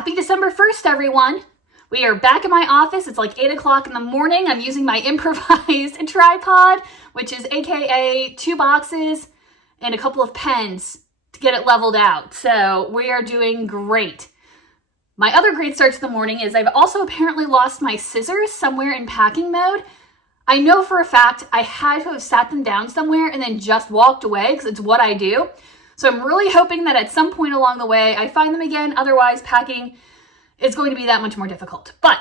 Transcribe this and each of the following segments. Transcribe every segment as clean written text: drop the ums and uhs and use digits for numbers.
Happy December 1st, everyone. We are back in my office. It's like 8 o'clock in the morning. I'm using my improvised tripod, which is AKA 2 boxes and a couple of pens to get it leveled out. So we are doing great. My other great start to the morning is I've also apparently lost my scissors somewhere in packing mode. I know for a fact I had to have sat them down somewhere and then just walked away because it's what I do. So I'm really hoping that at some point along the way I find them again. Otherwise, packing is going to be that much more difficult. But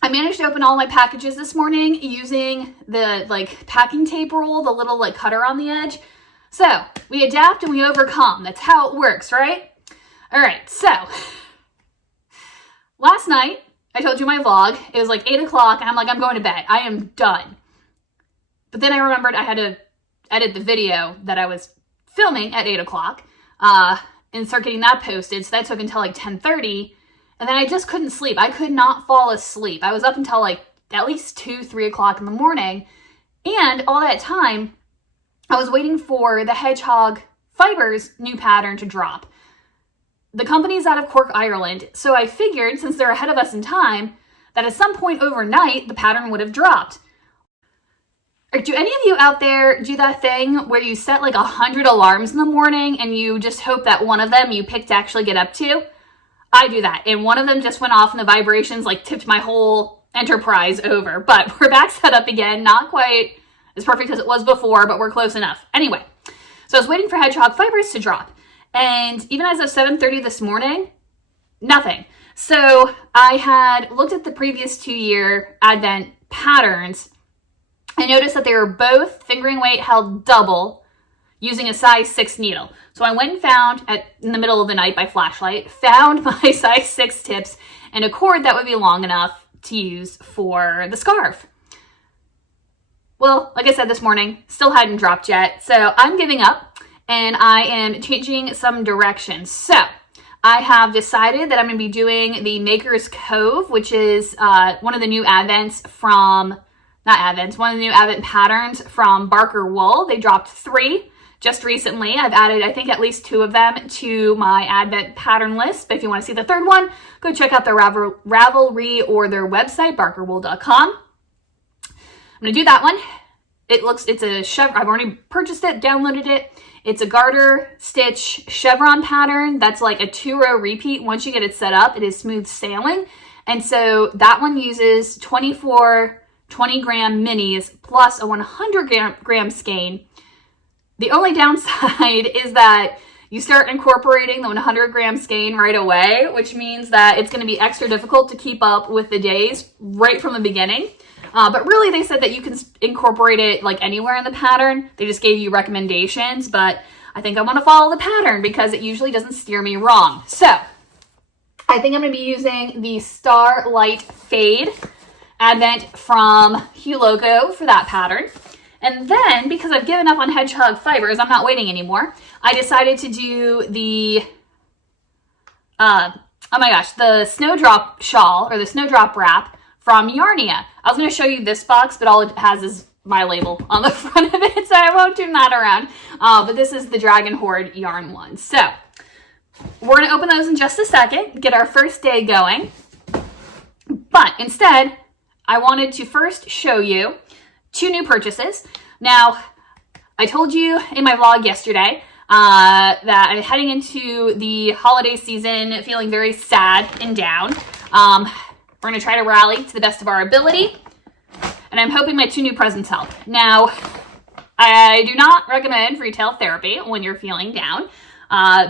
I managed to open all my packages this morning using the packing tape roll, the little cutter on the edge. So we adapt and we overcome. That's how it works, right? All right, so last night I told you my vlog. It was like 8 o'clock and I'm going to bed. I am done. But then I remembered I had to edit the video that I was filming at 8 o'clock and start getting that posted. So that took until like 10:30. And then I just couldn't sleep. I could not fall asleep. I was up until like at least 2, 3 o'clock in the morning. And all that time, I was waiting for the Hedgehog Fibers new pattern to drop. The company's out of Cork, Ireland. So I figured, since they're ahead of us in time, that at some point overnight, the pattern would have dropped. Do any of you out there do that thing where you set like 100 alarms in the morning and you just hope that one of them you pick to actually get up to? I do that. And one of them just went off and the vibrations tipped my whole enterprise over. But we're back set up again. Not quite as perfect as it was before, but we're close enough. Anyway, so I was waiting for Hedgehog Fibers to drop. And even as of 7:30 this morning, nothing. So I had looked at the previous 2-year Advent patterns. I noticed that they were both fingering weight held double using a size 6 needle. So I went and found, in the middle of the night by flashlight, found my size 6 tips and a cord that would be long enough to use for the scarf. Well, like I said this morning, still hadn't dropped yet. So I'm giving up and I am changing some direction. So I have decided that I'm going to be doing the Maker's Cove, which is one of the new one of the new Advent patterns from Barker Wool. They dropped 3 just recently. I've added, I think, at least 2 of them to my Advent pattern list. But if you want to see the 3rd one, go check out their Ravelry or their website, barkerwool.com. I'm going to do that one. It's a chevron. I've already purchased it, downloaded it. It's a garter stitch chevron pattern. That's like a 2-row repeat. Once you get it set up, it is smooth sailing. And so that one uses 24 20-gram minis plus a 100-gram skein. The only downside is that you start incorporating the 100-gram skein right away, which means that it's going to be extra difficult to keep up with the days right from the beginning. But really, they said that you can incorporate it anywhere in the pattern. They just gave you recommendations, but I think I want to follow the pattern because it usually doesn't steer me wrong. So I think I'm going to be using the Starlight Fade Advent from Hue Logo for that pattern. And then, because I've given up on Hedgehog Fibers, I'm not waiting anymore. I decided to do the, the Snowdrop Shawl, or the Snowdrop Wrap from Yarnia. I was going to show you this box, but all it has is my label on the front of it, so I won't turn that around. But this is the Dragon Horde yarn one. So, we're going to open those in just a second, get our first day going. But instead, I wanted to first show you 2 new purchases. Now, I told you in my vlog yesterday that I'm heading into the holiday season feeling very sad and down. We're going to try to rally to the best of our ability, and I'm hoping my 2 new presents help. Now, I do not recommend retail therapy when you're feeling down.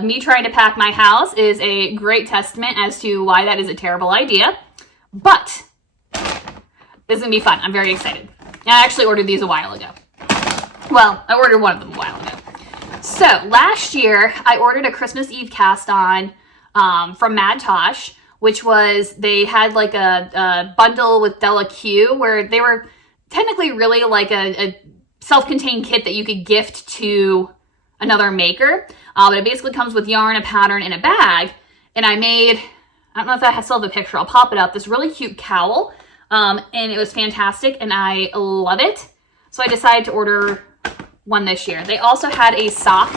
Me trying to pack my house is a great testament as to why that is a terrible idea, but this is going to be fun. I'm very excited. I actually ordered these a while ago. Well, I ordered one of them a while ago. So, last year, I ordered a Christmas Eve cast on from Mad Tosh, which was, they had a bundle with Della Q, where they were technically really a self-contained kit that you could gift to another maker. But it basically comes with yarn, a pattern, and a bag. And I made, I don't know if I still have a picture, I'll pop it up, this really cute cowl. And it was fantastic, and I love it. So I decided to order one this year. They also had a sock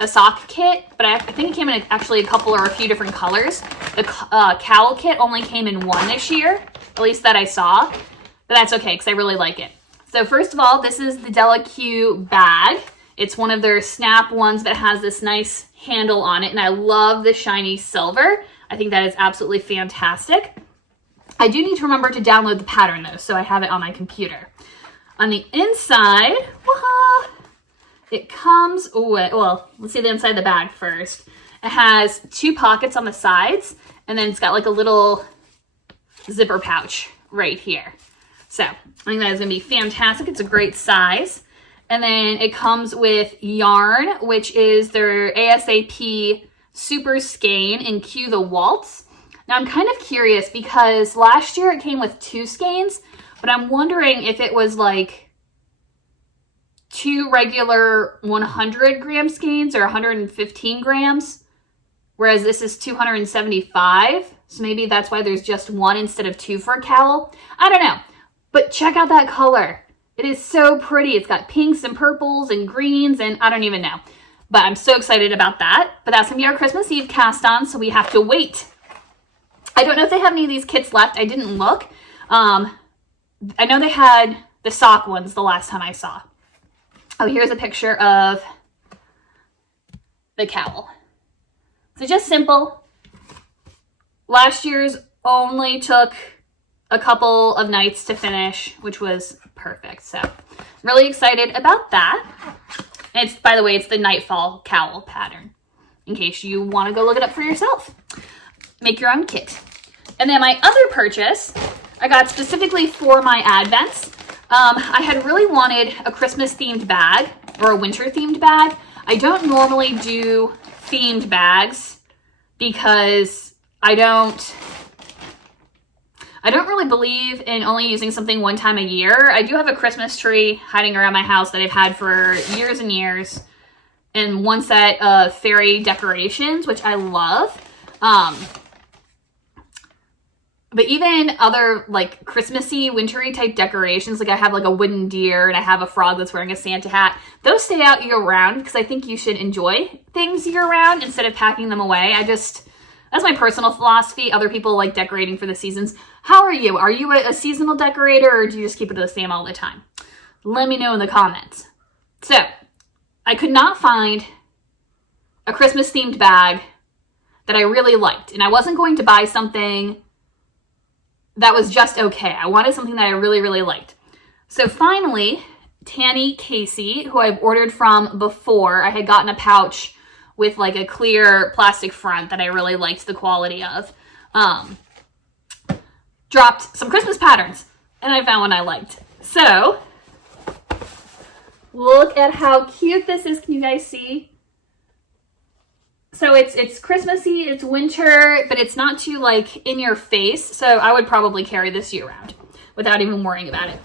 a sock kit, but I think it came in actually a couple or a few different colors. The cowl kit only came in one this year, at least that I saw, but that's okay because I really like it. So first of all, this is the Della Q bag. It's one of their snap ones that has this nice handle on it, and I love the shiny silver. I think that is absolutely fantastic. I do need to remember to download the pattern though, so I have it on my computer. On the inside, it comes with, well, let's see the inside of the bag first. It has 2 pockets on the sides, and then it's got like a little zipper pouch right here. So I think that is gonna be fantastic. It's a great size. And then it comes with yarn, which is their ASAP Super Skein in Q the Waltz. Now I'm kind of curious because last year it came with 2 skeins, but I'm wondering if it was like 2 regular 100 gram skeins or 115 grams, whereas this is 275. So maybe that's why there's just 1 instead of 2 for a cowl. I don't know, but check out that color. It is so pretty. It's got pinks and purples and greens and I don't even know, but I'm so excited about that. But that's gonna be our Christmas Eve cast on, so we have to wait. I don't know if they have any of these kits left. I didn't look. I know they had the sock ones the last time I saw. Oh, here's a picture of the cowl. So just simple. Last year's only took a couple of nights to finish, which was perfect. So I'm really excited about that. And it's, by the way, it's the Nightfall cowl pattern, in case you want to go look it up for yourself. Make your own kit. And then my other purchase, I got specifically for my Advents. I had really wanted a Christmas themed bag or a winter themed bag. I don't normally do themed bags because I don't really believe in only using something one time a year. I do have a Christmas tree hiding around my house that I've had for years and years, and one set of fairy decorations, which I love. But even other like Christmassy, wintry type decorations, like I have like a wooden deer and I have a frog that's wearing a Santa hat. Those stay out year round because I think you should enjoy things year round instead of packing them away. That's my personal philosophy. Other people like decorating for the seasons. How are you? Are you a seasonal decorator or do you just keep it the same all the time? Let me know in the comments. So I could not find a Christmas themed bag that I really liked, and I wasn't going to buy something that was just okay. I wanted something that I really, really liked. So finally, Tanny Casey, who I've ordered from before, I had gotten a pouch with like a clear plastic front that I really liked the quality of, dropped some Christmas patterns, and I found one I liked. So look at how cute this is. Can you guys see? So it's Christmassy, it's winter, but it's not too like in your face. So I would probably carry this year round without even worrying about it.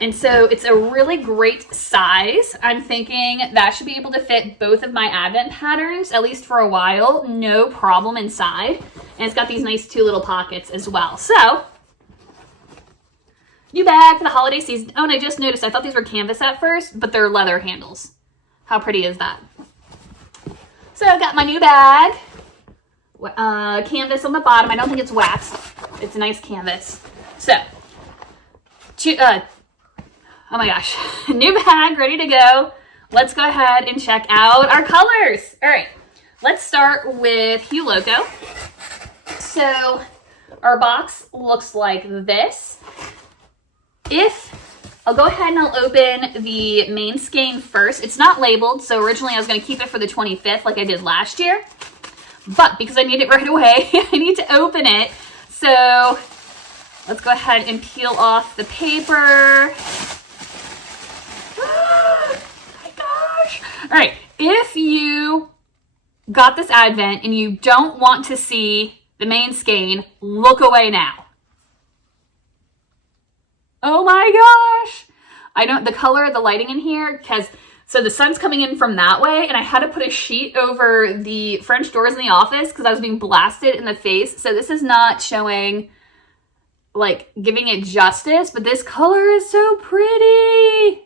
And so it's a really great size. I'm thinking that should be able to fit both of my Advent patterns, at least for a while, no problem inside. And it's got these nice 2 little pockets as well. So new bag for the holiday season. Oh, and I just noticed, I thought these were canvas at first, but they're leather handles. How pretty is that? So I got my new bag, canvas on the bottom. I don't think it's waxed. It's a nice canvas. So, oh my gosh, new bag, ready to go. Let's go ahead and check out our colors. All right, let's start with Hue Loco. So our box looks like this. I'll go ahead and I'll open the main skein first. It's not labeled, so originally I was going to keep it for the 25th like I did last year. But because I need it right away, I need to open it. So let's go ahead and peel off the paper. Oh my gosh. All right, if you got this Advent and you don't want to see the main skein, look away now. Oh my gosh. I don't, the color, the lighting in here, because, so the sun's coming in from that way, and I had to put a sheet over the French doors in the office because I was being blasted in the face. So this is not showing, like, giving it justice, but this color is so pretty.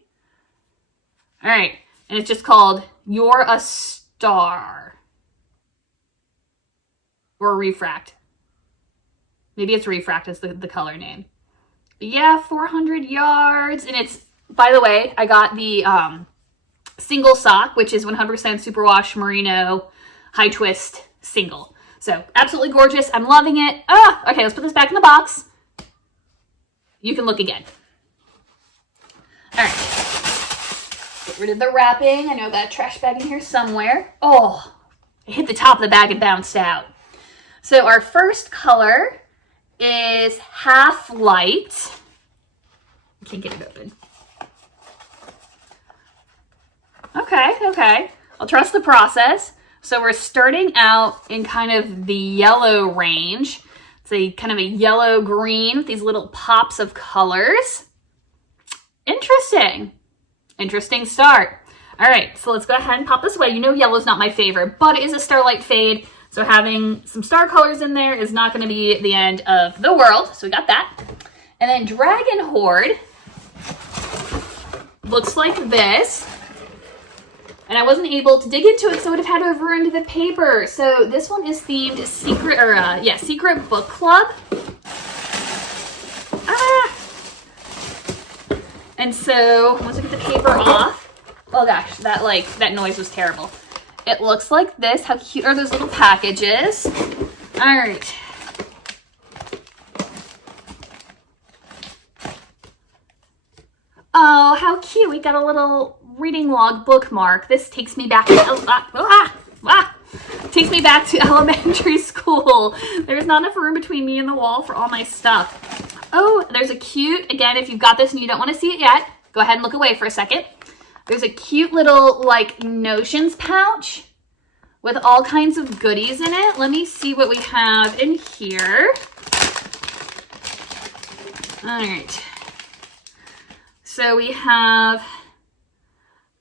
All right, and it's just called You're a star. Or refract. Maybe it's refract is the color name. But yeah, 400 yards. And it's, by the way, I got the single sock, which is 100% superwash merino high twist single. So absolutely gorgeous. I'm loving it. Okay, let's put this back in the box. You can look again. All right. Get rid of the wrapping. I know I got a trash bag in here somewhere. Oh, it hit the top of the bag and bounced out. So our first color is Half Light. I can't get it open. Okay. I'll trust the process. So we're starting out in kind of the yellow range. It's a kind of a yellow-green with these little pops of colors. Interesting start. All right, so let's go ahead and pop this away. You know yellow's not my favorite, but it is a Starlight Fade. So having some star colors in there is not going to be the end of the world. So we got that. And then Dragon Horde looks like this. And I wasn't able to dig into it, so I would have had to have ruined the paper. So this one is themed Secret Book Club. And so once I get the paper off, oh gosh, that noise was terrible. It looks like this. How cute are those little packages? All right. Oh, how cute. We got a little reading log bookmark. This takes me back to takes me back to elementary school. There's not enough room between me and the wall for all my stuff. Oh, there's a cute, again, if you've got this and you don't want to see it yet, go ahead and look away for a second. There's a cute little, like, notions pouch with all kinds of goodies in it. Let me see what we have in here. All right. So we have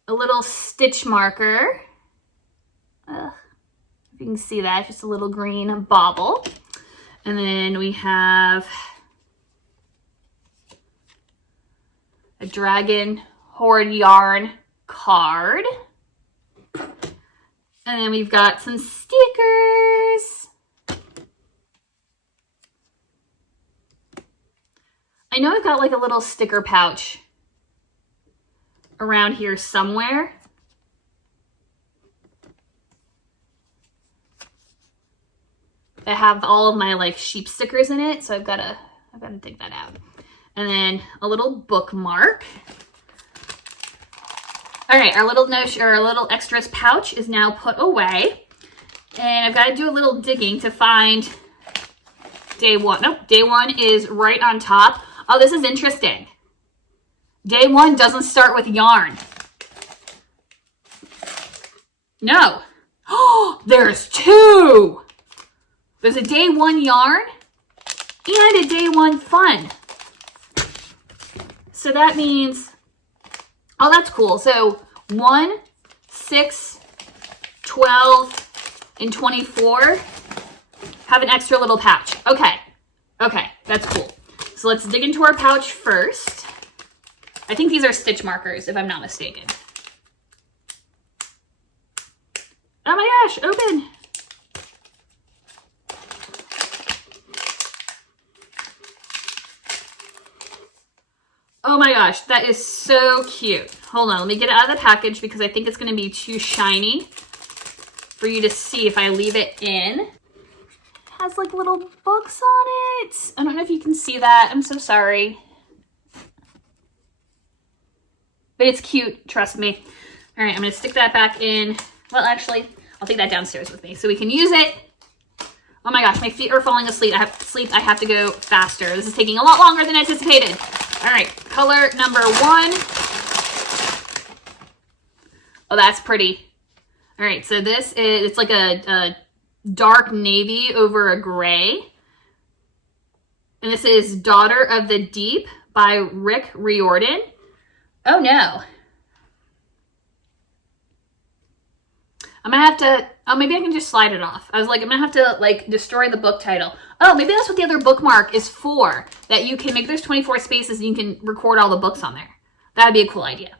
a little stitch marker. If you can see that, just a little green bauble. And then we have a Dragon Horde yarn card. And then we've got some stickers. I know I've got like a little sticker pouch around here somewhere. I have all of my like sheep stickers in it, so I've got to dig that out. And then a little bookmark. All right, our little notion, or our little extras pouch is now put away. And I've got to do a little digging to find day one. Nope, day one is right on top. Oh, this is interesting. Day one doesn't start with yarn. No. Oh, there's two. There's a day one yarn and a day one fun. So that means, oh, that's cool. So 1, 6, 12, and 24 have an extra little pouch. Okay, that's cool. So let's dig into our pouch first. I think these are stitch markers, if I'm not mistaken. Oh my gosh, open. Oh my gosh, that is so cute. Hold on, let me get it out of the package because I think it's gonna be too shiny for you to see if I leave it in. It has like little books on it. I don't know if you can see that. I'm so sorry. But it's cute, trust me. All right, I'm gonna stick that back in. Well, actually, I'll take that downstairs with me so we can use it. Oh my gosh, my feet are falling asleep. I have to go faster. This is taking a lot longer than anticipated. All right, color number 1. Oh, that's pretty. All right, so this is, it's like a dark navy over a gray. And this is Daughter of the Deep by Rick Riordan. Oh no. I'm gonna have to, oh, maybe I can just slide it off. I was like, I'm gonna have to like destroy the book title. Oh, maybe that's what the other bookmark is for, that you can make, there's 24 spaces and you can record all the books on there. That would be a cool idea.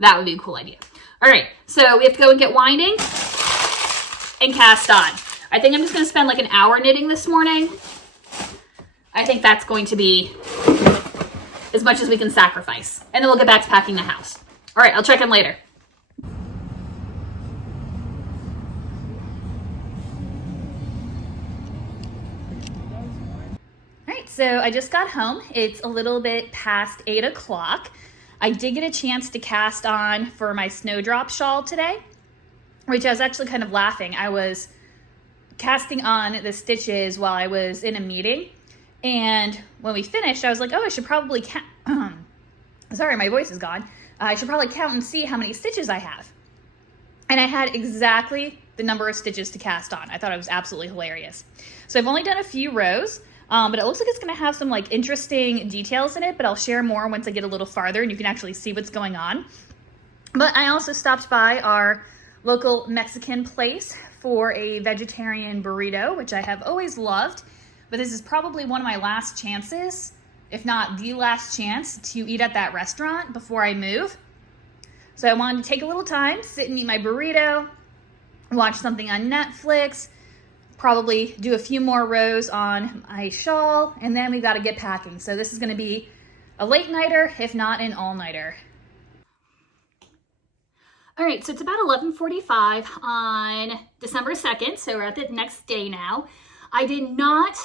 That would be a cool idea. All right, so we have to go and get winding and cast on. I think I'm just gonna spend like an hour knitting this morning. I think that's going to be as much as we can sacrifice. And then we'll get back to packing the house. All right, I'll check in later. All right, so I just got home. It's a little bit past 8 o'clock. I did get a chance to cast on for my snowdrop shawl today, which I was actually kind of laughing. I was casting on the stitches while I was in a meeting. And when we finished, I was like, oh, I should probably count. Sorry, my voice is gone. I should probably count and see how many stitches I have. And I had exactly the number of stitches to cast on. I thought it was absolutely hilarious. So I've only done a few rows. But it looks like it's going to have some like interesting details in it, but I'll share more once I get a little farther and you can actually see what's going on. But I also stopped by our local Mexican place for a vegetarian burrito, which I have always loved, but this is probably one of my last chances, if not the last chance, to eat at that restaurant before I move. So I wanted to take a little time, sit and eat my burrito, watch something on Netflix, probably do a few more rows on my shawl, and then we've got to get packing. So this is going to be a late nighter, if not an all-nighter. All right, so it's about 11:45 on December 2nd, so we're at the next day now. I did not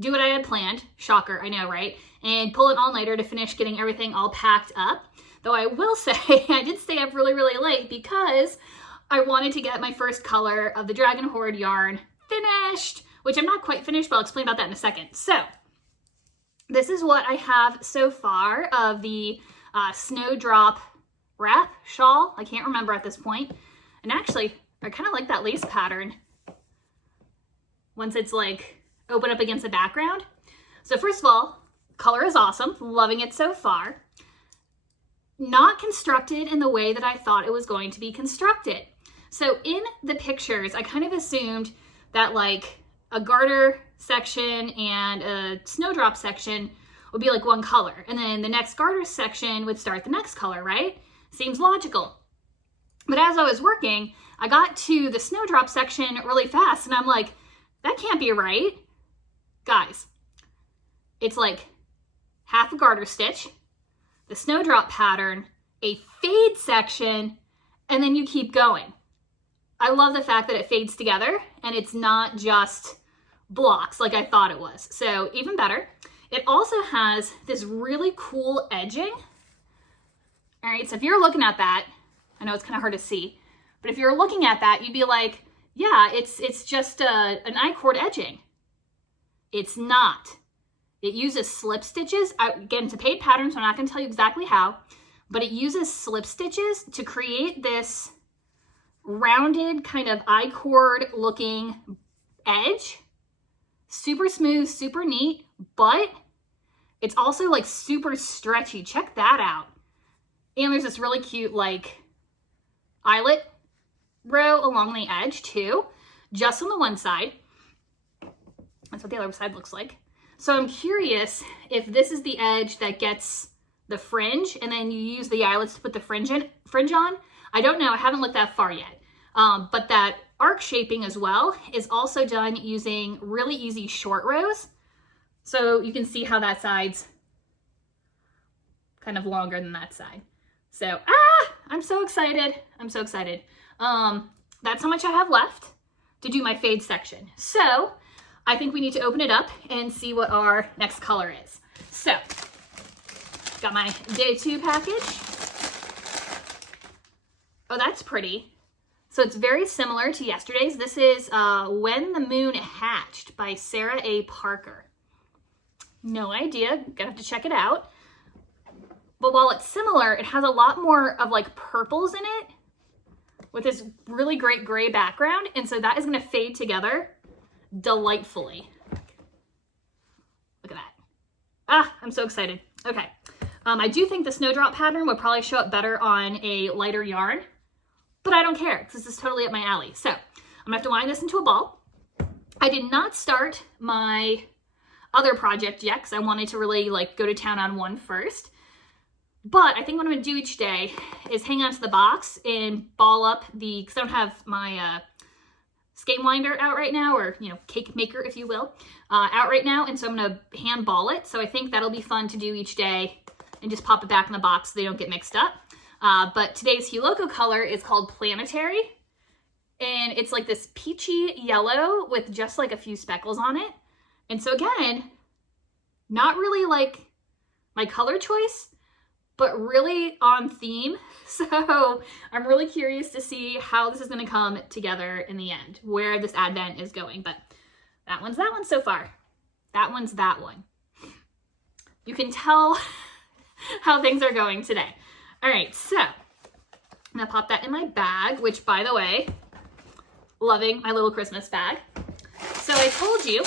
do what I had planned, shocker, I know, right? And pull an all-nighter to finish getting everything all packed up. Though I will say, I did stay up really, really late because I wanted to get my first color of the Dragon Horde yarn finished, which I'm not quite finished, but I'll explain about that in a second. So this is what I have so far of the Snowdrop wrap shawl. I can't remember at this point. And actually, I kind of like that lace pattern once it's like open up against the background. So first of all, color is awesome. Loving it so far. Not constructed in the way that I thought it was going to be constructed. So in the pictures, I kind of assumed that like a garter section and a snowdrop section would be like one color. And then the next garter section would start the next color, right? Seems logical. But as I was working, I got to the snowdrop section really fast and I'm like, that can't be right. Guys, it's like half a garter stitch, the snowdrop pattern, a fade section, and then you keep going. I love the fact that it fades together and it's not just blocks like I thought it was. So even better. It also has this really cool edging. All right, so if you're looking at that, I know it's kind of hard to see, but if you're looking at that, you'd be like, yeah, it's just an I-cord edging. It's not. It uses slip stitches. Again, it's a paid pattern, so I'm not going to tell you exactly how, but it uses slip stitches to create this rounded kind of I-cord looking edge. Super smooth, super neat, but it's also like super stretchy. Check that out. And there's this really cute like eyelet row along the edge too, just on the one side. That's what the other side looks like. So I'm curious if this is the edge that gets the fringe and then you use the eyelets to put the fringe on. I don't know, I haven't looked that far yet. But that arc shaping as well is also done using really easy short rows. So you can see how that side's kind of longer than that side. So, I'm so excited. I'm so excited. That's how much I have left to do my fade section. So I think we need to open it up and see what our next color is. So got my day 2 package. Oh, that's pretty. So it's very similar to yesterday's. This is When the Moon Hatched by Sarah A. Parker. No idea, gonna have to check it out. But while it's similar, it has a lot more of like purples in it with this really great gray background. And so that is gonna fade together delightfully. Look at that. I'm so excited. Okay. I do think the snowdrop pattern would probably show up better on a lighter yarn, but I don't care because this is totally up my alley. So I'm gonna have to wind this into a ball. I did not start my other project yet because I wanted to really like go to town on one first. But I think what I'm gonna do each day is hang on to the box and ball up because I don't have my skein winder out right now, or, you know, cake maker, if you will, out right now. And so I'm gonna hand ball it. So I think that'll be fun to do each day and just pop it back in the box so they don't get mixed up. But today's Hue Loco color is called Planetary. And it's like this peachy yellow with just like a few speckles on it. And so again, not really like my color choice, but really on theme. So I'm really curious to see how this is gonna come together in the end, where this advent is going. But that one's that one so far. That one's that one. You can tell how things are going today. All right, so I'm gonna pop that in my bag, which, by the way, loving my little Christmas bag. So I told you,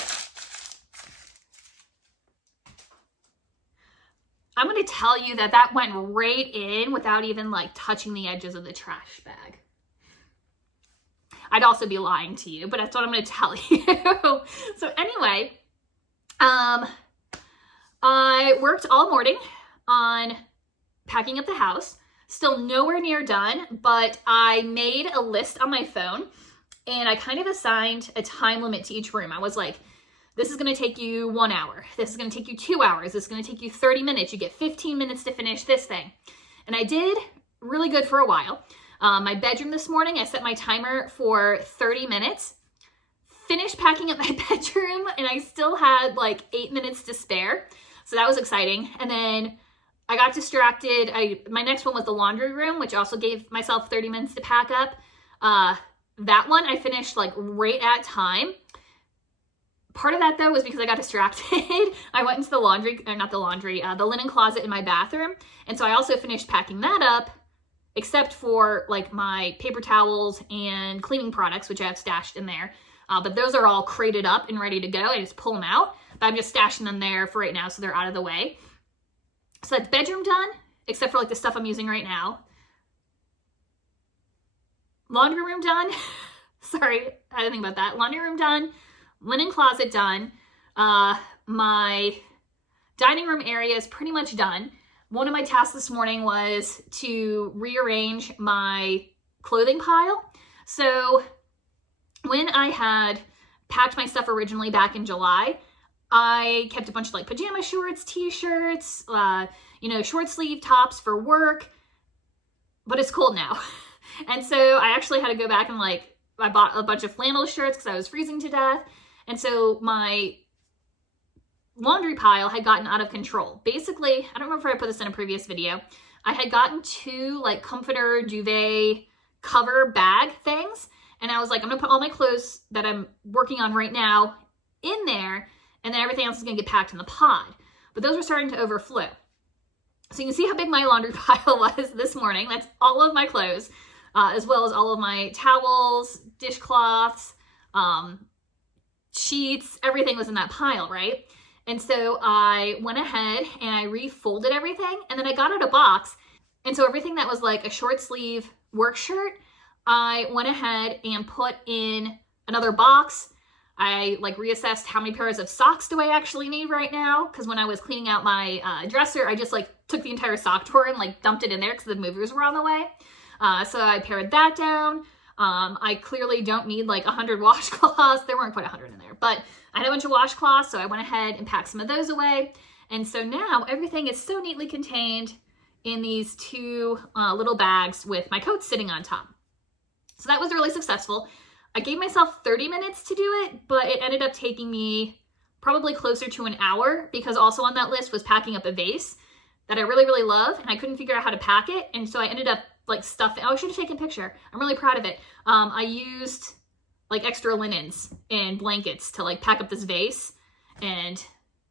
I'm going to tell you that went right in without even like touching the edges of the trash bag. I'd also be lying to you, but that's what I'm going to tell you. So anyway, I worked all morning on packing up the house. Still nowhere near done, but I made a list on my phone and I kind of assigned a time limit to each room. I was like, this is going to take you 1 hour. This is going to take you 2 hours. This is going to take you 30 minutes. You get 15 minutes to finish this thing. And I did really good for a while. My bedroom this morning, I set my timer for 30 minutes. Finished packing up my bedroom and I still had like 8 minutes to spare. So that was exciting. And then I got distracted. My next one was the laundry room, which also gave myself 30 minutes to pack up. That one I finished like right at time. Part of that though was because I got distracted. I went into the the linen closet in my bathroom. And so I also finished packing that up, except for like my paper towels and cleaning products, which I have stashed in there. But those are all crated up and ready to go. I just pull them out, but I'm just stashing them there for right now so they're out of the way. So that's bedroom done, except for like the stuff I'm using right now. Laundry room done. Sorry, I didn't think about that. Laundry room done. Linen closet done. My dining room area is pretty much done. One of my tasks this morning was to rearrange my clothing pile. So when I had packed my stuff originally back in July, I kept a bunch of like pajama shorts, t-shirts, short sleeve tops for work, but it's cold now. And so I actually had to go back and I bought a bunch of flannel shirts because I was freezing to death. And so my laundry pile had gotten out of control. Basically, I don't remember if I put this in a previous video. I had gotten 2 like comforter duvet cover bag things. And I was like, I'm gonna put all my clothes that I'm working on right now in there. And then everything else is gonna get packed in the pod. But those were starting to overflow. So you can see how big my laundry pile was this morning. That's all of my clothes, as well as all of my towels, dishcloths, sheets, everything was in that pile, right? And so I went ahead and I refolded everything, and then I got out a box. And so everything that was like a short sleeve work shirt, I went ahead and put in another box. I reassessed how many pairs of socks do I actually need right now, because when I was cleaning out my dresser, I just took the entire sock drawer and dumped it in there because the movers were on the way. So I pared that down. I clearly don't need 100 washcloths. There weren't quite 100 in there, but I had a bunch of washcloths, so I went ahead and packed some of those away. And so now everything is so neatly contained in these 2 little bags with my coats sitting on top. So that was really successful. I gave myself 30 minutes to do it, but it ended up taking me probably closer to an hour, because also on that list was packing up a vase that I really, really love, and I couldn't figure out how to pack it. And so I ended up stuffing. Oh, I should have taken a picture. I'm really proud of it. I used extra linens and blankets to pack up this vase, and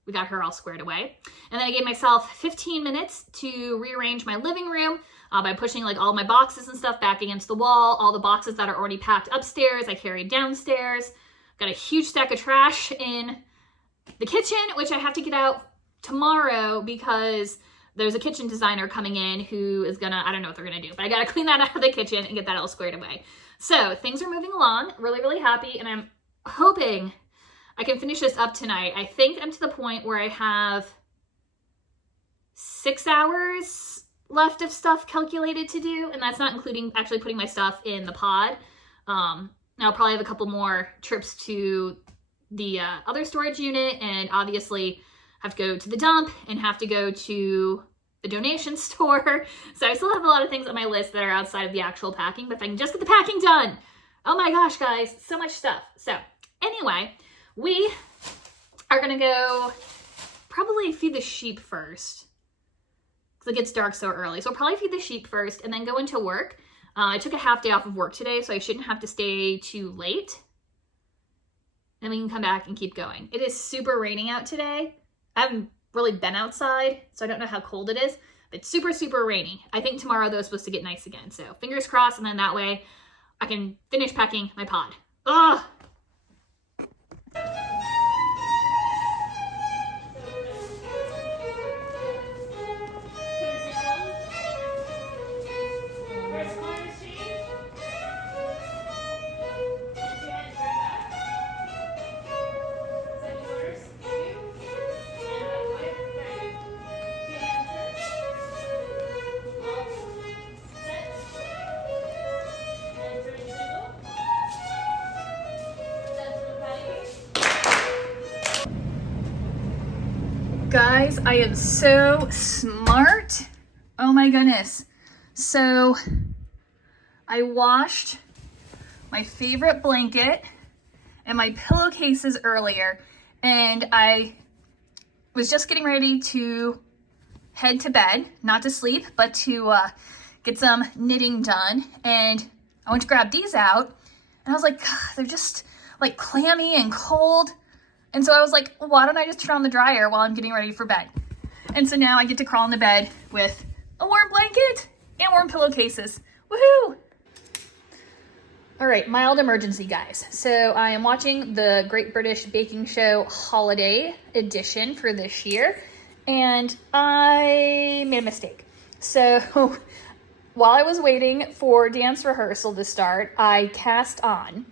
we got her all squared away. And then I gave myself 15 minutes to rearrange my living room by pushing all my boxes and stuff back against the wall. All the boxes that are already packed upstairs, I carried downstairs. Got a huge stack of trash in the kitchen, which I have to get out tomorrow because there's a kitchen designer coming in who is gonna, I don't know what they're gonna do, but I gotta clean that out of the kitchen and get that all squared away. So things are moving along, really, really happy, and I'm hoping I can finish this up tonight. I think I'm to the point where I have 6 hours left of stuff calculated to do, and that's not including actually putting my stuff in the pod. I'll probably have a couple more trips to the other storage unit, and obviously have to go to the dump and have to go to the donation store. So I still have a lot of things on my list that are outside of the actual packing, but if I can just get the packing done. Oh my gosh, guys, so much stuff. So anyway, we are gonna go probably feed the sheep first because it gets dark so early. So we'll probably feed the sheep first and then go into work. I took a half day off of work today, so I shouldn't have to stay too late. And we can come back and keep going. It is super raining out today. I haven't really been outside, so I don't know how cold it is. But it's super, super rainy. I think tomorrow, though, is supposed to get nice again. So fingers crossed, and then that way I can finish packing my pod. Ugh! Guys, I am so smart. Oh my goodness. So I washed my favorite blanket and my pillowcases earlier, and I was just getting ready to head to bed, not to sleep, but to get some knitting done. And I went to grab these out, and I was like, God, they're just like clammy and cold. And so I was like, well, why don't I just turn on the dryer while I'm getting ready for bed? And so now I get to crawl into bed with a warm blanket and warm pillowcases. Woohoo! All right, mild emergency, guys. So I am watching the Great British Baking Show Holiday Edition for this year, and I made a mistake. So while I was waiting for dance rehearsal to start, I cast on.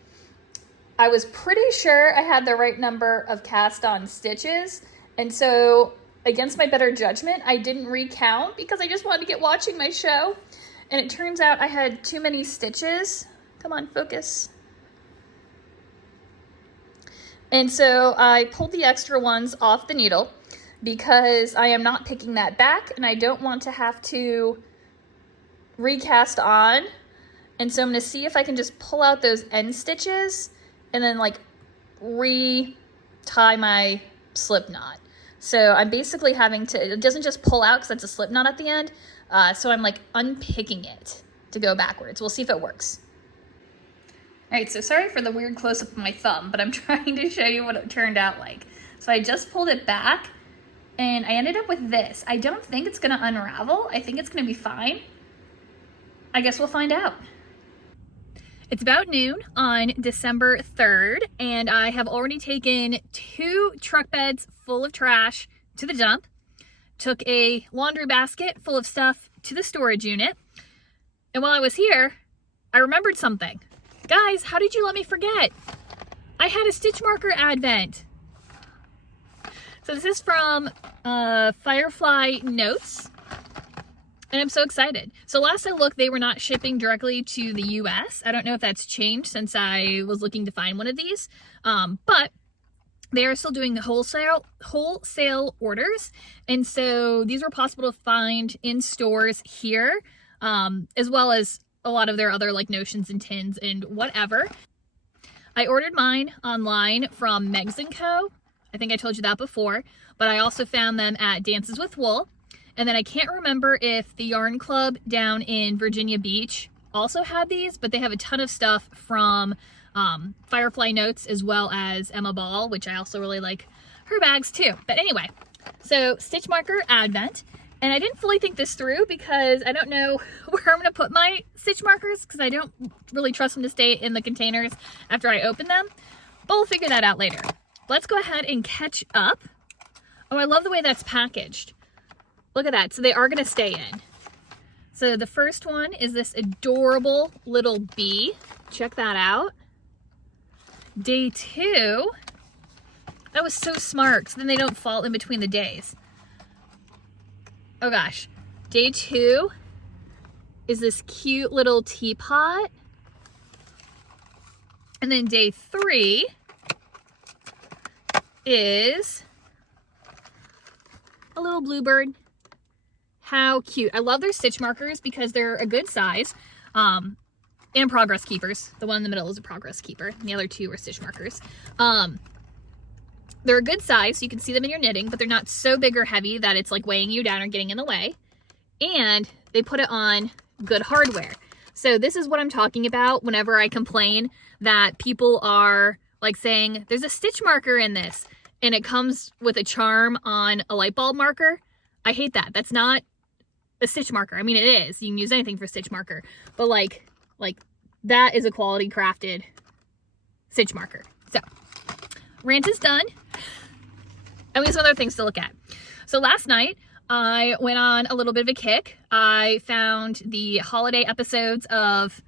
I was pretty sure I had the right number of cast on stitches, and so against my better judgment, I didn't recount because I just wanted to get watching my show, and it turns out I had too many stitches. Come on, focus. And so I pulled the extra ones off the needle because I am not picking that back, and I don't want to have to recast on. And so I'm going to see if I can just pull out those end stitches and then like re-tie my slip knot. So I'm basically having to, it doesn't just pull out because it's a slip knot at the end. So I'm like unpicking it to go backwards. We'll see if it works. All right, so sorry for the weird close-up of my thumb, but I'm trying to show you what it turned out like. So I just pulled it back and I ended up with this. I don't think it's gonna unravel. I think it's gonna be fine. I guess we'll find out. It's about noon on December 3rd, and I have already taken 2 truck beds full of trash to the dump, took a laundry basket full of stuff to the storage unit, and while I was here, I remembered something. Guys, how did you let me forget? I had a stitch marker advent. So this is from Firefly Notes. And I'm so excited. So last I looked, they were not shipping directly to the US. I don't know if that's changed since I was looking to find one of these. But they are still doing the wholesale orders. And so these were possible to find in stores here, as well as a lot of their other like notions and tins and whatever. I ordered mine online from Megs & Co. I think I told you that before, but I also found them at Dances with Wool. And then I can't remember if the Yarn Club down in Virginia Beach also had these, but they have a ton of stuff from Firefly Notes as well as Emma Ball, which I also really like her bags too. But anyway, so stitch marker advent. And I didn't fully think this through because I don't know where I'm going to put my stitch markers because I don't really trust them to stay in the containers after I open them. But we'll figure that out later. Let's go ahead and catch up. Oh, I love the way that's packaged. Look at that. So they are going to stay in. So the first one is this adorable little bee. Check that out. Day 2. That was so smart because then they don't fall in between the days. Oh gosh. Day 2 is this cute little teapot. And then day 3 is a little bluebird. How cute. I love their stitch markers because they're a good size. And progress keepers. The one in the middle is a progress keeper. And the other 2 are stitch markers. They're a good size, so you can see them in your knitting, but they're not so big or heavy that it's like weighing you down or getting in the way. And they put it on good hardware. So this is what I'm talking about whenever I complain that people are like saying, there's a stitch marker in this, and it comes with a charm on a light bulb marker. I hate that. That's not a stitch marker. I mean, it is. You can use anything for stitch marker. But like that is a quality crafted stitch marker. So, rant is done. And we have some other things to look at. So last night, I went on a little bit of a kick. I found the holiday episodes of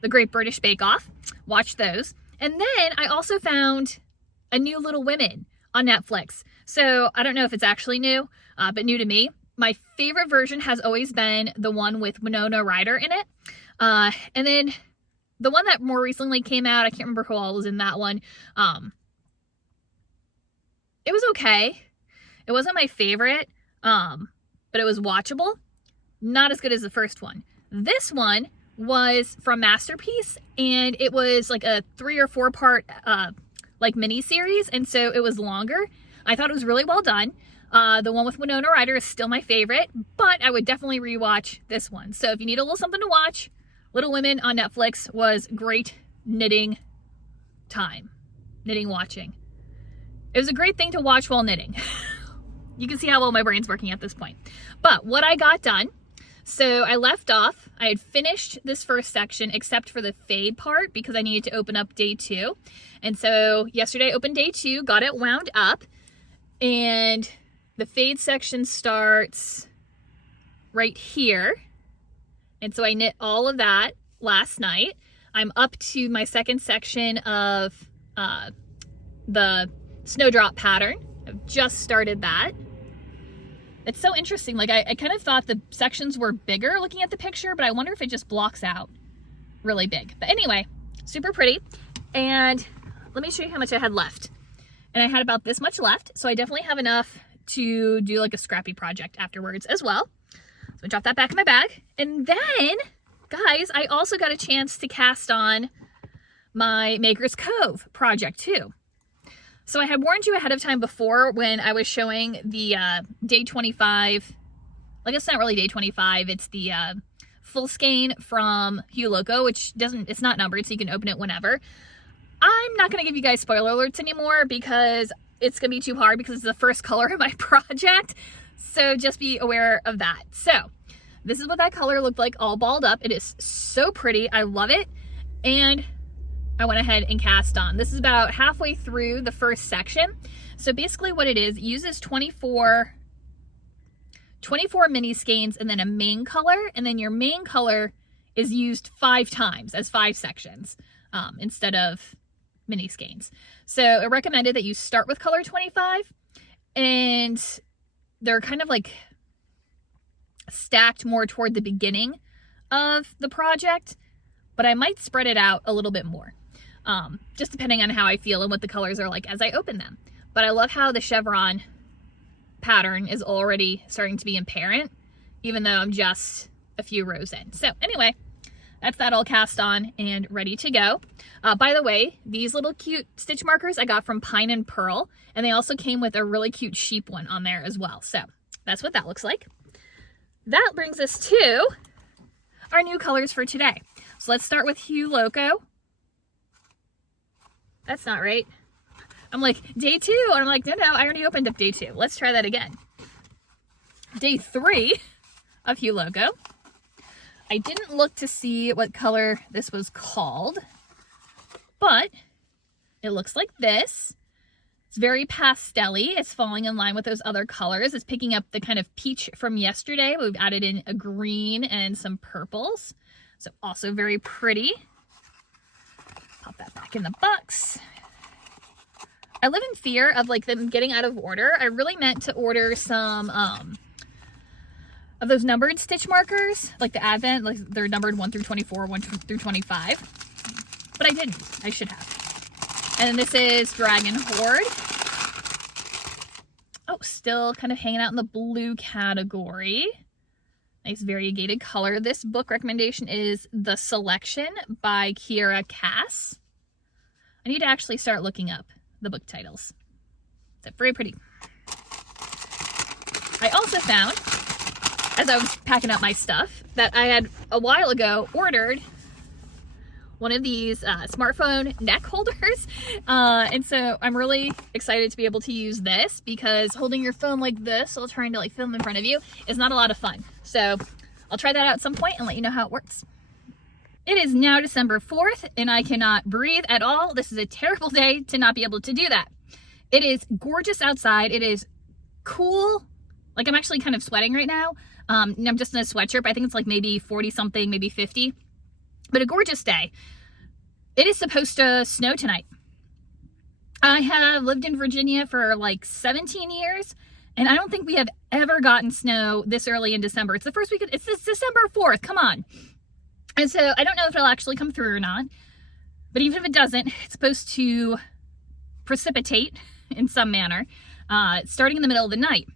The Great British Bake Off, watched those. And then I also found a new Little Women on Netflix. So I don't know if it's actually new, but new to me. My favorite version has always been the one with Winona Ryder in it. And then the one that more recently came out, I can't remember who all was in that one. It was okay. It wasn't my favorite. But it was watchable. Not as good as the first one. This one was from Masterpiece, and it was like a 3 or 4 part like mini series, and so it was longer. I thought it was really well done. The one with Winona Ryder is still my favorite, but I would definitely rewatch this one. So if you need a little something to watch, Little Women on Netflix was great knitting time. Knitting watching. It was a great thing to watch while knitting. You can see how well my brain's working at this point. But what I got done, so I left off, I had finished this first section except for the fade part because I needed to open up day 2. And so yesterday I opened day 2, got it wound up, and the fade section starts right here. And so I knit all of that last night. I'm up to my second section of the snowdrop pattern. I've just started that. It's so interesting. Like I kind of thought the sections were bigger looking at the picture, but I wonder if it just blocks out really big. But anyway, super pretty. And let me show you how much I had left. And I had about this much left. So I definitely have enough to do like a scrappy project afterwards as well. So I drop that back in my bag. And then, guys, I also got a chance to cast on my Maker's Cove project too. So I had warned you ahead of time before when I was showing the day 25, like it's not really day 25, it's the full skein from Hue Loco, which it's not numbered, so you can open it whenever. I'm not going to give you guys spoiler alerts anymore because it's going to be too hard because it's the first color of my project. So just be aware of that. So this is what that color looked like all balled up. It is so pretty. I love it. And I went ahead and cast on. This is about halfway through the first section. So basically what it is, it uses 24 mini skeins and then a main color. And then your main color is used 5 times as 5 sections instead of mini skeins. So it recommended that you start with color 25, and they're kind of like stacked more toward the beginning of the project, but I might spread it out a little bit more. Just depending on how I feel and what the colors are like as I open them. But I love how the chevron pattern is already starting to be apparent, even though I'm just a few rows in. So anyway, that's that all cast on and ready to go. By the way, these little cute stitch markers I got from Pine and Pearl, and they also came with a really cute sheep one on there as well. So that's what that looks like. That brings us to our new colors for today. So let's start with Hue Loco. That's not right. I'm like, day 2, and I'm like, no, I already opened up day 2. Let's try that again. Day 3 of Hue Loco. I didn't look to see what color this was called, but it looks like this. It's very pastel-y. It's falling in line with those other colors. It's picking up the kind of peach from yesterday. We've added in a green and some purples. So also very pretty. Pop that back in the box. I live in fear of like them getting out of order. I really meant to order some of of those numbered stitch markers, like the Advent, like they're numbered 1 through 24, 1 through 25. But I didn't. I should have. And then this is Dragon Horde. Oh, still kind of hanging out in the blue category. Nice variegated color. This book recommendation is The Selection by Kiera Cass. I need to actually start looking up the book titles. It's very pretty. I also found, as I was packing up my stuff, that I had a while ago ordered one of these smartphone neck holders. And so I'm really excited to be able to use this, because holding your phone like this while trying to like film in front of you is not a lot of fun. So I'll try that out at some point and let you know how it works. It is now December 4th and I cannot breathe at all. This is a terrible day to not be able to do that. It is gorgeous outside. It is cool. Like, I'm actually kind of sweating right now. I'm just in a sweatshirt, but I think it's like maybe 40 something, maybe 50. But a gorgeous day. It is supposed to snow tonight. I have lived in Virginia for like 17 years, and I don't think we have ever gotten snow this early in December. It's the first week, it's December 4th, come on. And so I don't know if it'll actually come through or not, but even if it doesn't, it's supposed to precipitate in some manner, starting in the middle of the night.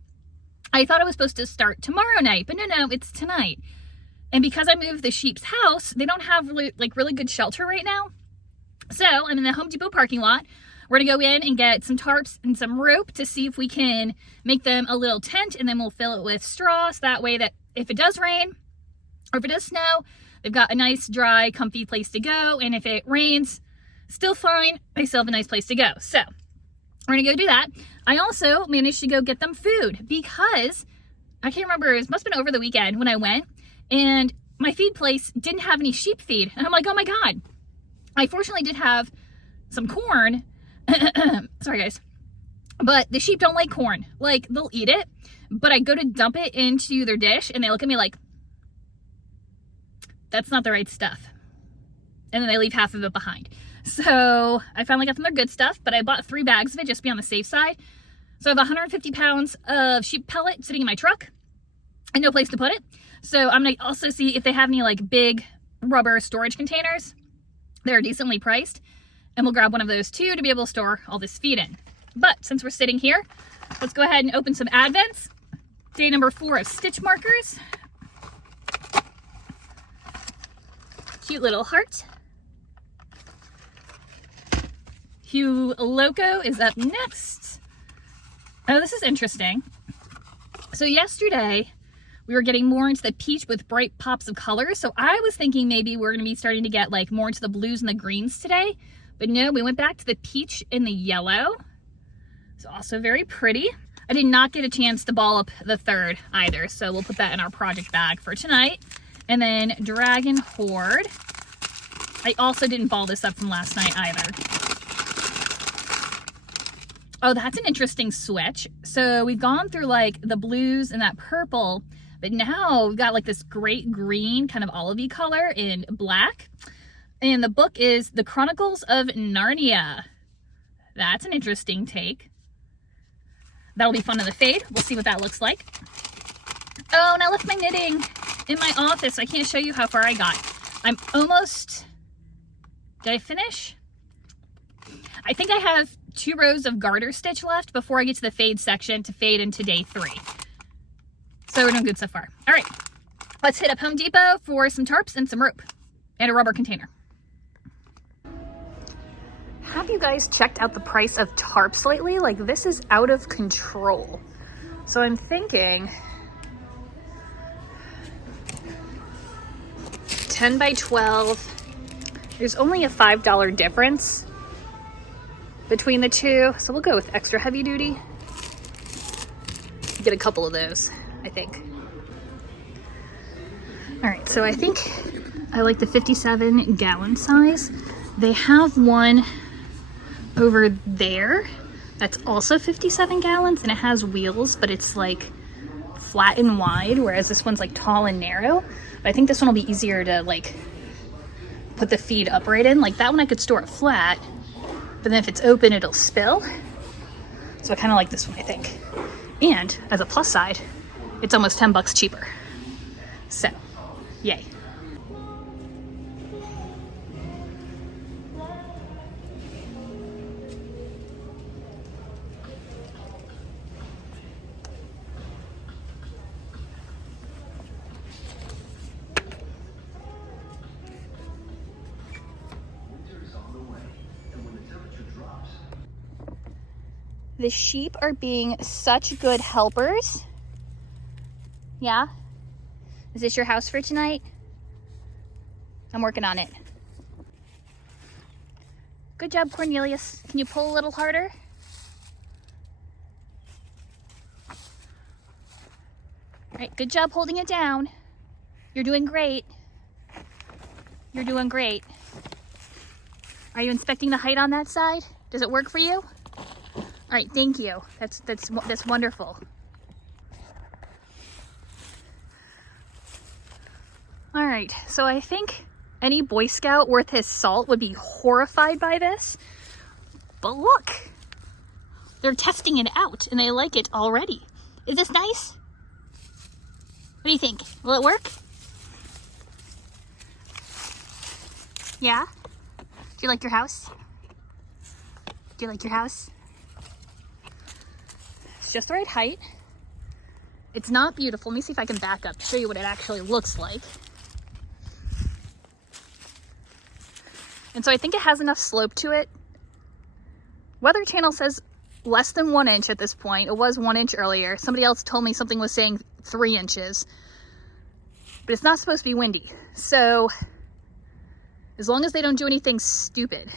I thought it was supposed to start tomorrow night, but no, it's tonight. And because I moved the sheep's house, they don't have really good shelter right now. So I'm in the Home Depot parking lot. We're gonna go in and get some tarps and some rope to see if we can make them a little tent, and then we'll fill it with straw, so that way that if it does rain or if it does snow, they've got a nice, dry, comfy place to go. And if it rains, still fine, they still have a nice place to go. So we're gonna go do that. I also managed to go get them food, because I can't remember, it must have been over the weekend when I went, and my feed place didn't have any sheep feed. And I'm like, oh my God. I fortunately did have some corn. Sorry guys. But the sheep don't like corn. Like, they'll eat it, but I go to dump it into their dish and they look at me like, that's not the right stuff. And then they leave half of it behind. So I finally got them their good stuff, but I bought 3 bags of it just to be on the safe side. So I have 150 pounds of sheep pellet sitting in my truck and no place to put it. So I'm gonna also see if they have any like big rubber storage containers. They're decently priced, and we'll grab one of those too to be able to store all this feed in. But since we're sitting here, let's go ahead and open some Advents. Day number 4 of stitch markers. Cute little heart. Hugh Loco is up next. Oh, this is interesting. So yesterday, we were getting more into the peach with bright pops of colors. So I was thinking maybe we're going to be starting to get like more into the blues and the greens today. But no, we went back to the peach and the yellow. It's also very pretty. I did not get a chance to ball up the 3rd either. So we'll put that in our project bag for tonight. And then Dragon Horde. I also didn't ball this up from last night either. Oh, that's an interesting switch. So we've gone through like the blues and that purple, but now we've got like this great green kind of olivey color in black. And the book is The Chronicles of Narnia. That's an interesting take. That'll be fun in the fade. We'll see what that looks like. Oh, and I left my knitting in my office. I can't show you how far I got. I'm almost, did I finish? I think I have 2 rows of garter stitch left before I get to the fade section to fade into day 3. So we're doing good so far. All right, let's hit up Home Depot for some tarps and some rope and a rubber container. Have you guys checked out the price of tarps lately? Like, this is out of control. So I'm thinking 10 by 12. There's only a $5 difference between the two. So we'll go with extra heavy duty. Get a couple of those, I think. All right, so I think I like the 57 gallon size. They have one over there that's also 57 gallons and it has wheels, but it's like flat and wide, whereas this one's like tall and narrow. But I think this one will be easier to like put the feed upright in. Like that one I could store it flat, but then if it's open, it'll spill. So I kind of like this one, I think. And as a plus side, it's almost 10 bucks cheaper. So, yay. The sheep are being such good helpers. Yeah? Is this your house for tonight? I'm working on it. Good job, Cornelius. Can you pull a little harder? All right, good job holding it down. You're doing great. You're doing great. Are you inspecting the height on that side? Does it work for you? All right, thank you. That's wonderful. All right, so I think any Boy Scout worth his salt would be horrified by this. But look, they're testing it out and they like it already. Is this nice? What do you think? Will it work? Yeah? Do you like your house? Do you like your house? It's just the right height. It's not beautiful. Let me see if I can back up to show you what it actually looks like. And so I think it has enough slope to it. Weather Channel says less than 1 inch at this point. It was 1 inch earlier. Somebody else told me something was saying 3 inches. But it's not supposed to be windy. So as long as they don't do anything stupid,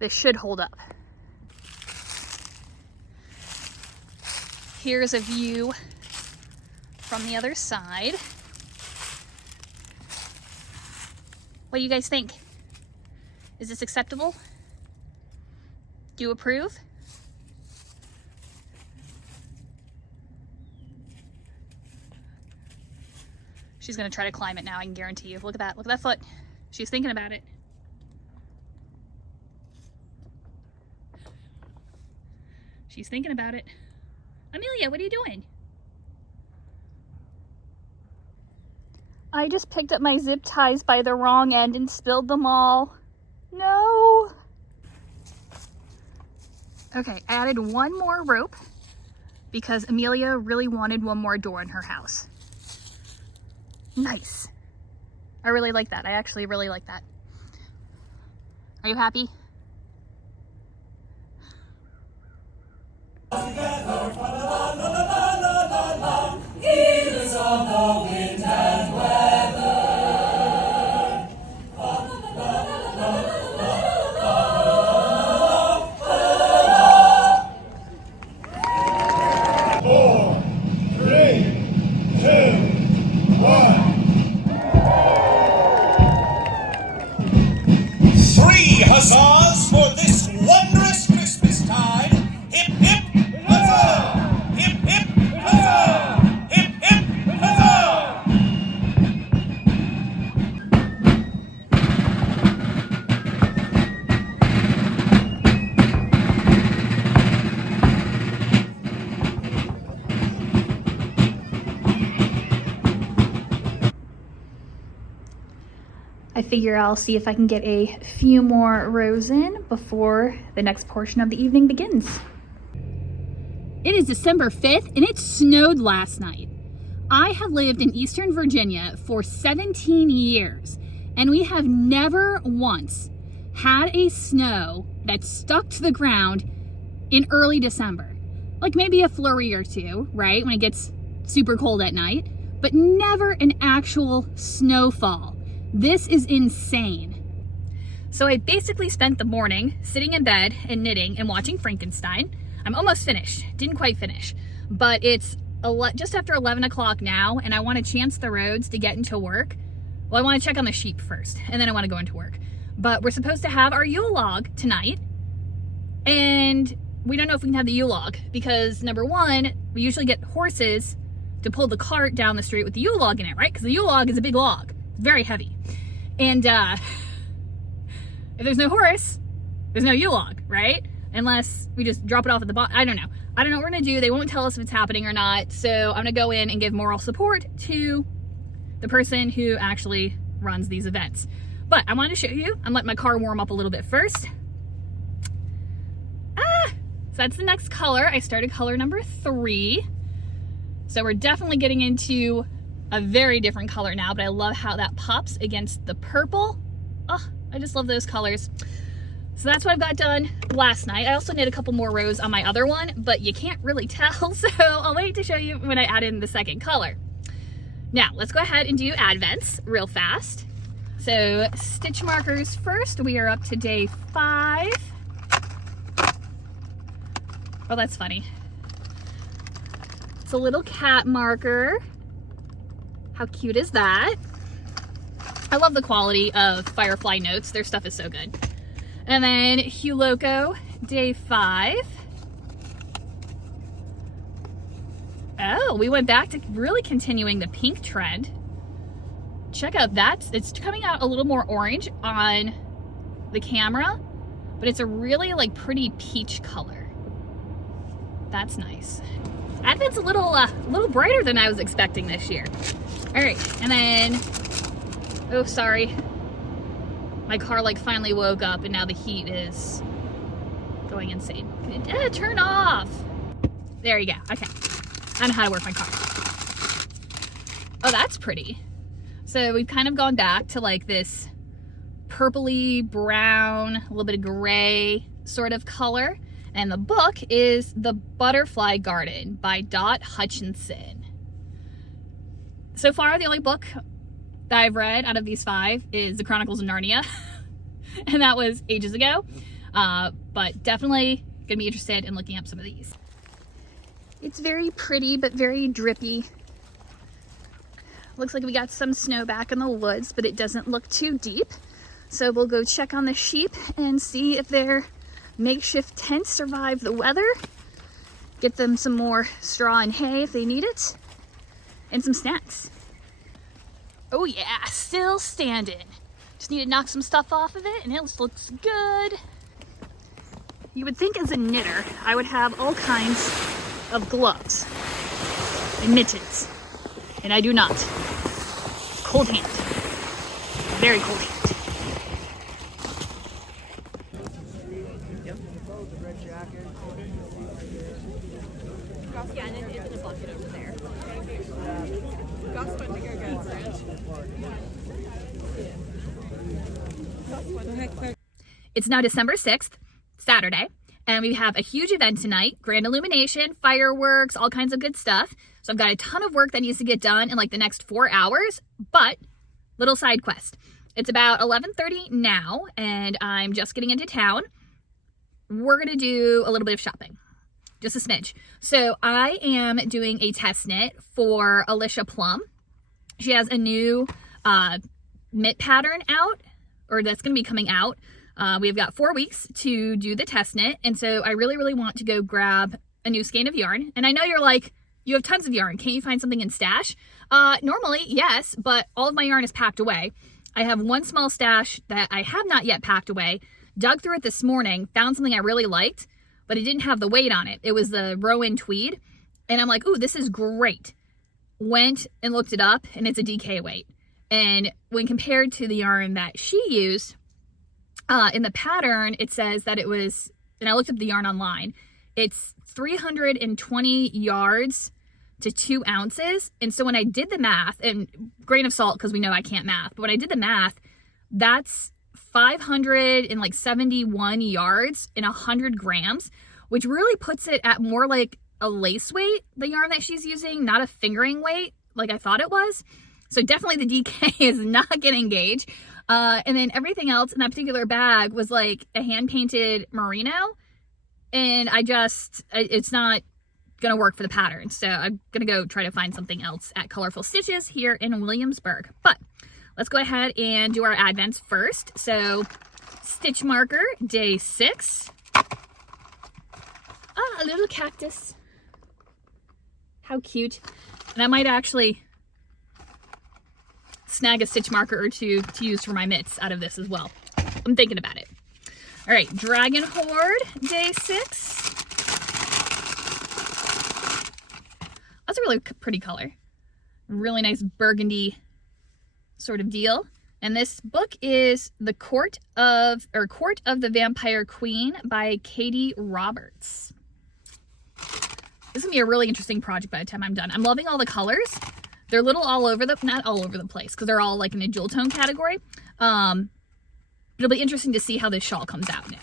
this should hold up. Here's a view from the other side. What do you guys think? Is this acceptable? Do you approve? She's gonna try to climb it now, I can guarantee you. Look at that foot. She's thinking about it. She's thinking about it. Amelia, what are you doing? I just picked up my zip ties by the wrong end and spilled them all. No. Okay, I added one more rope because Amelia really wanted one more door in her house. Nice. I really like that. I actually really like that. Are you happy? Healers of the wind and weather. 4, 3, 2, 1. 3 huzzahs for this wondrous Christmas tide. Hip, hip, huzzah! Hip, hip, huzzah! Hip, hip, huzzah! I figure I'll see if I can get a few more rows in before the next portion of the evening begins. It is December 5th and it snowed last night. I have lived in Eastern Virginia for 17 years and we have never once had a snow that stuck to the ground in early December. Like maybe a flurry or two, right? When it gets super cold at night, but never an actual snowfall. This is insane. So I basically spent the morning sitting in bed and knitting and watching Frankenstein. I'm almost finished, didn't quite finish, but it's just after 11 o'clock now and I want to chance the roads to get into work. Well, I want to check on the sheep first and then I want to go into work. But we're supposed to have our Yule log tonight and we don't know if we can have the Yule log because number one, we usually get horses to pull the cart down the street with the Yule log in it, right? Because the Yule log is a big log, it's very heavy. And if there's no horse, there's no Yule log, right? Unless we just drop it off at the bottom. I don't know what we're gonna do. They won't tell us if it's happening or not. So I'm gonna go in and give moral support to the person who actually runs these events. But I wanted to show you, I'm letting my car warm up a little bit first. So that's the next color. I started color number 3. So we're definitely getting into a very different color now, but I love how that pops against the purple. Oh, I just love those colors. So that's what I've got done last night. I also did a couple more rows on my other one, but you can't really tell, so I'll wait to show you when I add in the second color. Now, let's go ahead and do advents real fast. So stitch markers first. We are up to day 5. Oh, that's funny. It's a little cat marker. How cute is that? I love the quality of Firefly Notes. Their stuff is so good. And then Huloko, day 5. Oh, we went back to really continuing the pink trend. Check out that. It's coming out a little more orange on the camera, but it's a really like pretty peach color. That's nice. Advent's a little brighter than I was expecting this year. All right, and then, oh, sorry. My car like finally woke up and now the heat is going insane. Turn off. There you go. Okay. I know how to work my car. Oh, that's pretty. So we've kind of gone back to like this purpley brown, a little bit of gray sort of color. And the book is The Butterfly Garden by Dot Hutchinson. So far, the only book that I've read out of these 5 is The Chronicles of Narnia. And that was ages ago. But definitely gonna be interested in looking up some of these. It's very pretty, but very drippy. Looks like we got some snow back in the woods, but it doesn't look too deep. So we'll go check on the sheep and see if their makeshift tents survive the weather. Get them some more straw and hay if they need it. And some snacks. Oh yeah, still standing. Just need to knock some stuff off of it and it looks good. You would think as a knitter, I would have all kinds of gloves and mittens. And I do not. Cold hand. Very cold hand. Yeah, and it's in a bucket over there. It's now December 6th, Saturday, and we have a huge event tonight. Grand illumination, fireworks, all kinds of good stuff. So I've got a ton of work that needs to get done in like the next 4 hours, but little side quest. It's about 11:30 now, and I'm just getting into town. We're gonna do a little bit of shopping. Just a smidge. So I am doing a test knit for Alicia Plum. She has a new mitt pattern out, or that's going to be coming out. We've got 4 weeks to do the test knit, and so I really, really want to go grab a new skein of yarn. And I know you're like, you have tons of yarn. Can't you find something in stash? Normally, yes, but all of my yarn is packed away. I have one small stash that I have not yet packed away. Dug through it this morning, found something I really liked, but it didn't have the weight on it. It was the Rowan tweed. And I'm like, ooh, this is great. Went and looked it up, and it's a DK weight. And when compared to the yarn that she used, in the pattern, it says that it was, and I looked up the yarn online, it's 320 yards to 2 ounces. And so when I did the math, and grain of salt, because we know I can't math, but when I did the math, that's 571 yards in 100 grams, which really puts it at more like a lace weight, the yarn that she's using, not a fingering weight like I thought it was. So definitely the DK is not getting engaged. And then everything else in that particular bag was like a hand-painted merino. And it's not gonna work for the pattern. So I'm gonna go try to find something else at Colorful Stitches here in Williamsburg. But let's go ahead and do our advents first. So stitch marker, day 6. A little cactus. How cute. And I might actually snag a stitch marker or two to use for my mitts out of this as well. I'm thinking about it. All right, Dragon Horde, day 6. That's a really pretty color. Really nice burgundy sort of deal. And this book is Court of the Vampire Queen by Katie Roberts. This is gonna be a really interesting project by the time I'm done. I'm loving all the colors. They're a little not all over the place, because they're all like in a jewel tone category. It'll be interesting to see how this shawl comes out now.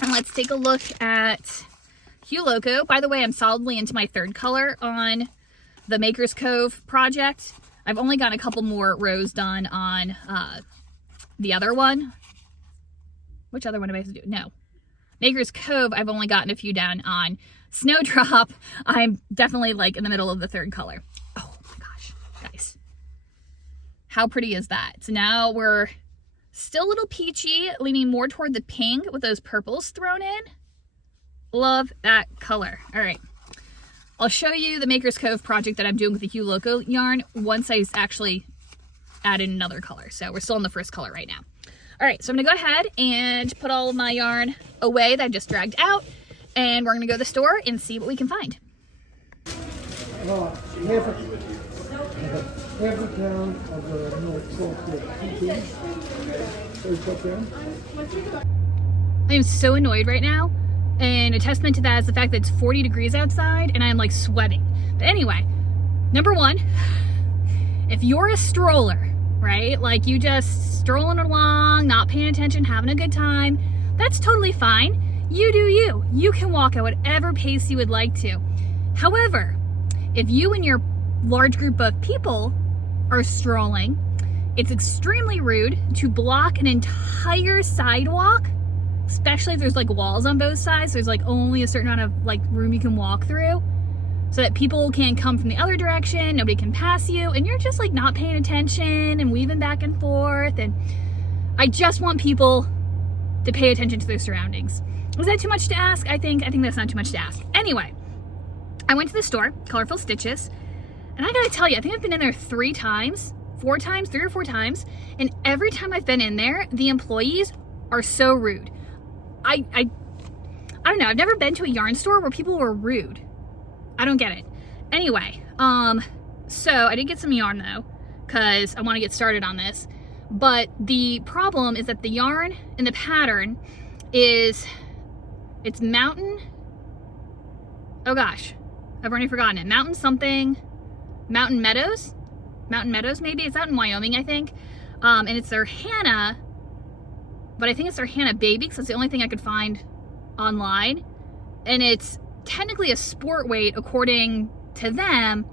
And let's take a look at Hue Loco. By the way, I'm solidly into my third color on the Maker's Cove project. I've only got a couple more rows done on the other one. Which other one am I supposed to do? No. Maker's Cove, I've only gotten a few down on. Snowdrop, I'm definitely like in the middle of the third color. Oh my gosh, guys. How pretty is that? So now we're still a little peachy, leaning more toward the pink with those purples thrown in. Love that color. All right. I'll show you the Maker's Cove project that I'm doing with the Hue Loco yarn once I actually add in another color. So we're still in the first color right now. All right, so I'm gonna go ahead and put all of my yarn away that I just dragged out, and we're gonna go to the store and see what we can find. Half a pound of the milk salt. I am so annoyed right now. And a testament to that is the fact that it's 40 degrees outside and I'm like sweating. But anyway, number one, if you're a stroller, right? Like you just strolling along, not paying attention, having a good time, that's totally fine. You do you. You can walk at whatever pace you would like to. However, if you and your large group of people are strolling, it's extremely rude to block an entire sidewalk, especially if there's like walls on both sides. There's like only a certain amount of like room you can walk through, so that people can't come from the other direction, nobody can pass you, and you're just like not paying attention and weaving back and forth. And I just want people to pay attention to their surroundings. Was that too much to ask? I think that's not too much to ask. Anyway, I went to the store, Colorful Stitches, and I gotta tell you, I think I've been in there 3 or 4 times, and every time I've been in there, the employees are so rude. I don't know, I've never been to a yarn store where people were rude. I don't get it. Anyway, so I did get some yarn though, because I want to get started on this. But the problem is that the yarn in the pattern it's Mountain, oh gosh, I've already forgotten it. Mountain Meadows maybe. It's out in Wyoming, I think. And it's their Hannah, but I think it's their Hannah Baby, because it's the only thing I could find online. And it's technically a sport weight according to them,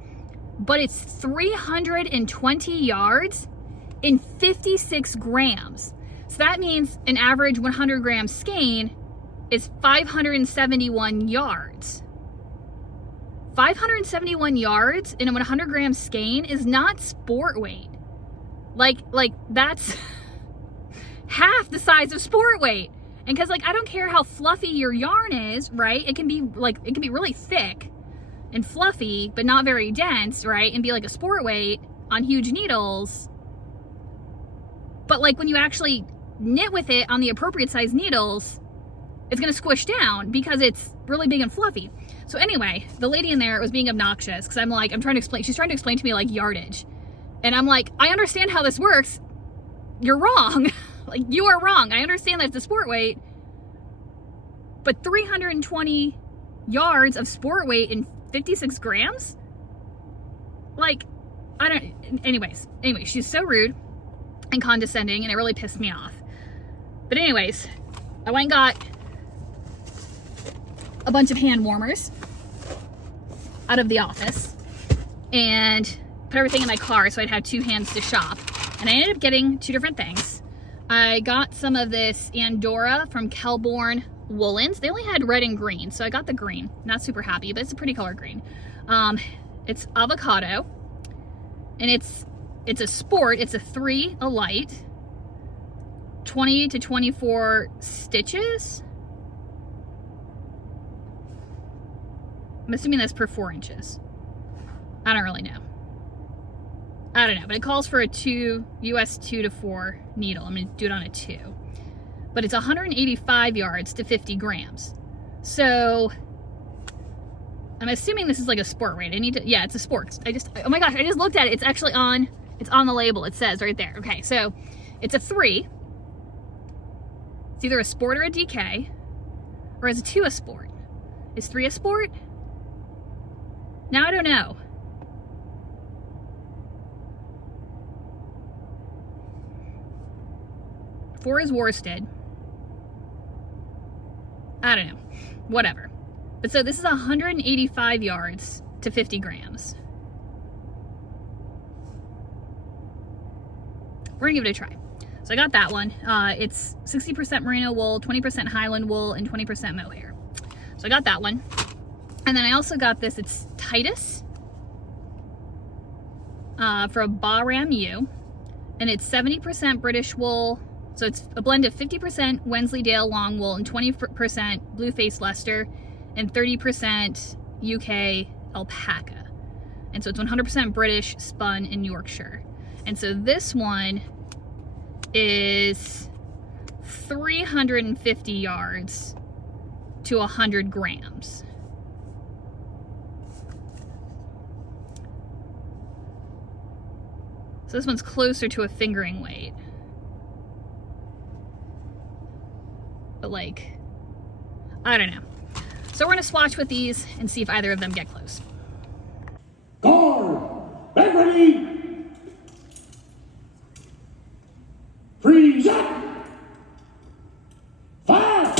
but it's 320 yards in 56 grams. So that means an average 100 gram skein is 571 yards. 571 yards in a 100 gram skein is not sport weight. Like that's half the size of sport weight. And because like I don't care how fluffy your yarn is, right? It can be really thick and fluffy, but not very dense, right? And be like a sport weight on huge needles. But like when you actually knit with it on the appropriate size needles, it's gonna squish down because it's really big and fluffy. So anyway, the lady in there was being obnoxious because she's trying to explain to me like yardage. And I'm like, I understand how this works. You're wrong. Like, you are wrong. I understand that it's a sport weight, but 320 yards of sport weight in 56 grams? Like, I don't, anyways, she's so rude and condescending, and it really pissed me off. But anyways, I went and got a bunch of hand warmers out of the office and put everything in my car so I'd have 2 hands to shop. And I ended up getting 2 different things. I got some of this Andorra from Kelborn Woolens. They only had red and green, so I got the green. Not super happy, but it's a pretty color green. It's avocado, and it's a sport. It's a 3 a light, 20 to 24 stitches. I'm assuming that's per 4 inches. I don't really know. But it calls for a US 2 to 4 needle. I'm gonna do it on a 2. But it's 185 yards to 50 grams. So I'm assuming this is like a sport weight. Yeah, it's a sport. Oh my gosh, I just looked at it. It's actually on It's on the label. It says right there. Okay, so it's a 3. It's either a sport or a DK, or is a 2 a sport? Is 3 a sport? Now I don't know. Four is worsted. I don't know. Whatever. But so this is 185 yards to 50 grams. We're gonna give it a try. So I got that one. It's 60% merino wool, 20% Highland wool, and 20% mohair. So I got that one. And then I also got this, it's Titus for a Bahram U. And it's 70% British wool. So it's a blend of 50% Wensleydale long wool and 20% blue-faced Leicester and 30% UK alpaca. And so it's 100% British, spun in Yorkshire. And so this one is 350 yards to 100 grams. So this one's closer to a fingering weight. But like, I don't know. So we're gonna swatch with these and see if either of them get close. Guard! Back ready! Freeze up! Fire!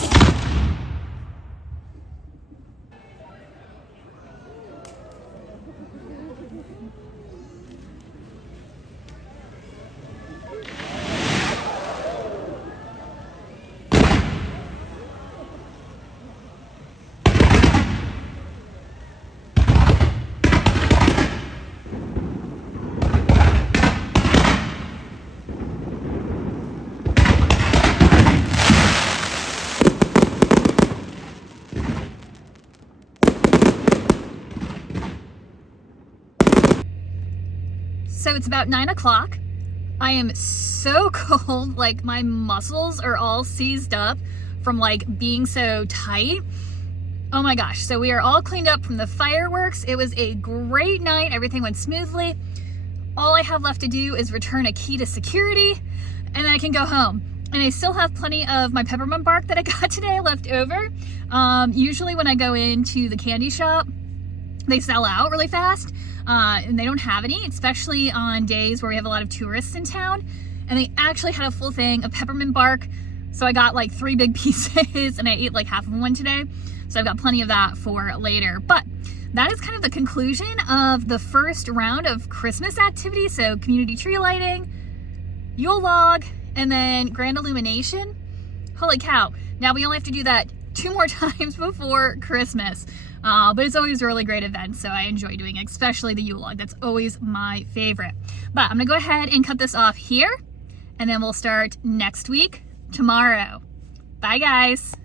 So it's about 9 o'clock. I am so cold, like my muscles are all seized up from like being so tight. Oh my gosh. So we are all cleaned up from the fireworks. It was a great night. Everything went smoothly. All I have left to do is return a key to security and then I can go home. And I still have plenty of my peppermint bark that I got today left over. Usually when I go into the candy shop, they sell out really fast. And they don't have any, especially on days where we have a lot of tourists in town. And they actually had a full thing of peppermint bark. So I got like 3 big pieces and I ate like half of one today. So I've got plenty of that for later. But that is kind of the conclusion of the first round of Christmas activities. So community tree lighting, Yule log, and then grand illumination. Holy cow. Now we only have to do that 2 more times before Christmas. But it's always a really great event, so I enjoy doing it, especially the Yule log. That's always my favorite. But I'm gonna go ahead and cut this off here, and then we'll start next week, tomorrow. Bye, guys.